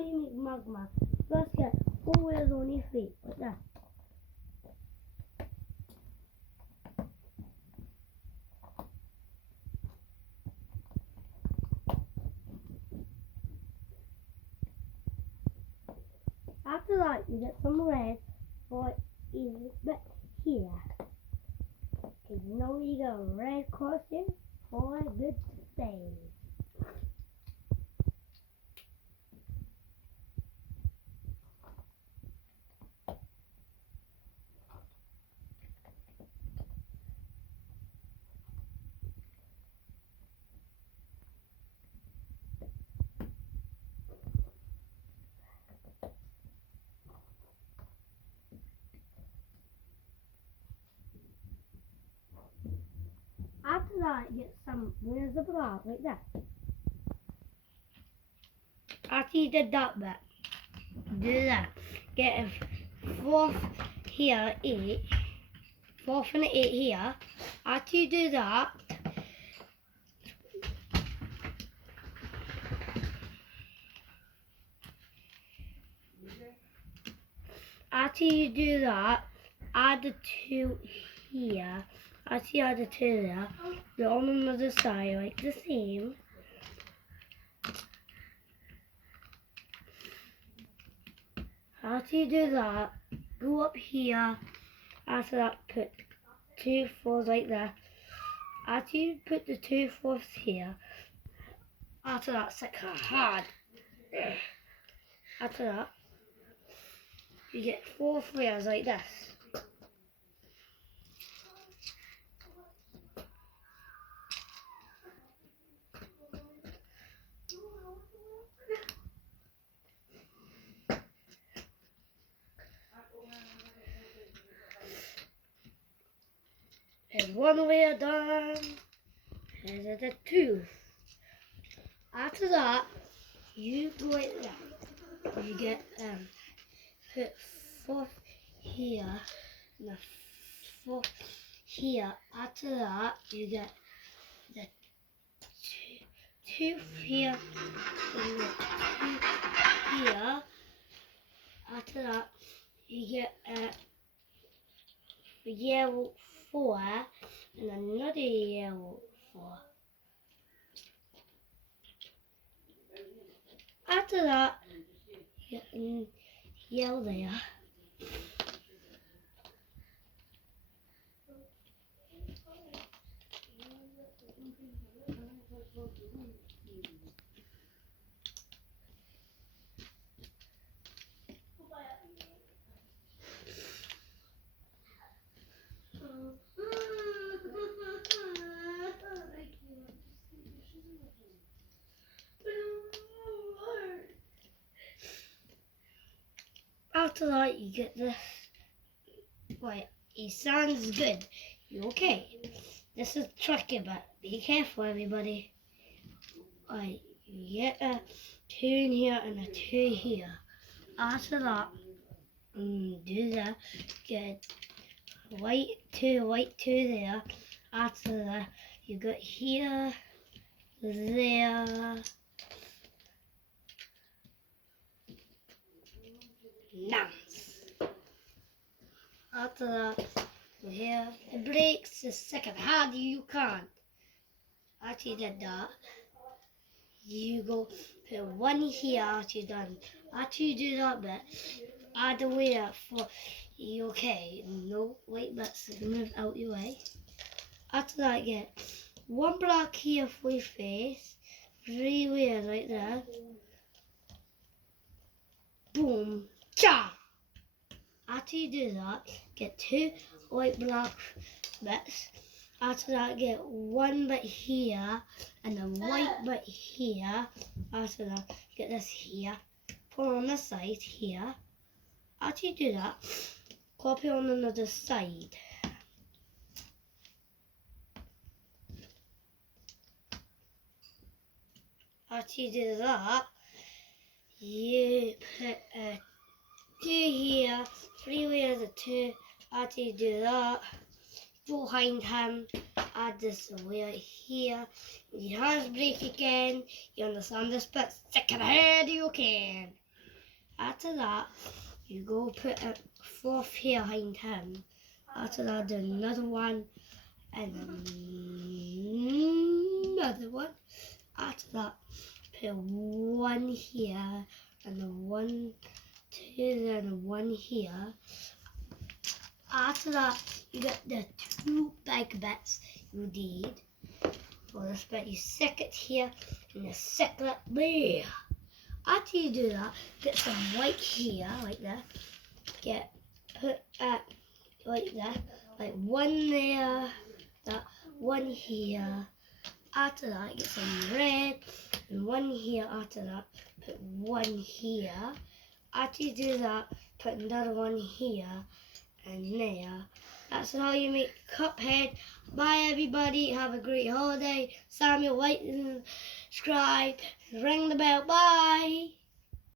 you make magma. First get 4 wheels on your feet, like that. After that, you get some red for each bit here. Okay, now you get a red costume for a good stage. After that, get some wheels of black like that. After you did that bit, do that. Get a 4th here, 8. 4th and 8 here. After you do that, add the 2 here. After you add the 2 there, do it on another side like the same. After you do that, go up here. After that, put 2 4s like that. After you put the 2 4s here, after that, it's like hard. After that, you get 4 3s like this. And 1 wheel done. Here's the 2. After that, you go like that. You get put 4th here and the 4th here. After that, you get the 2 here and the 2 here. After that, you get a yellow 4 and another yellow 4. After that, you get a yellow there. After that, you get this. Wait, it sounds good. You okay? This is tricky, but be careful, everybody. Right, you get a 2 in here and a 2 here. After that, do that. Get white 2 there. After that, you got here, there. Nice. After that, go here. It breaks the second. How do you can't? After you did that, you go put 1 here after you're done. After you do that bit, add the wheel for you okay. No white bits move out your way. After that, get 1 black here for your face, 3 wheels right there. Boom. Cha! After you do that, get 2 white black bits. After that, get 1 bit here and a white bit here. After that, get this here. Put on the side here. After you do that, copy on another side. After you do that, you put a 2 here, 3 wheels of 2. After you do that, go behind him, add this wheel here. If your hands break again, you understand this bit, stick it ahead you can. After that, you go put a fourth here behind him. After that, do another one, and another one. After that, put one here, and then 1, 2, then one here. After that, you get the 2 big bits you need for this bit. You stick it here, and you stick it there. After you do that, get some white here, like that. Put it like that, like one there, that one here. After that, get some red, and one here. After that, put one here. After you do that, put another one here and there. That's how you make Cuphead. Bye everybody, have a great holiday. Samuel, like and subscribe, ring the bell. Bye.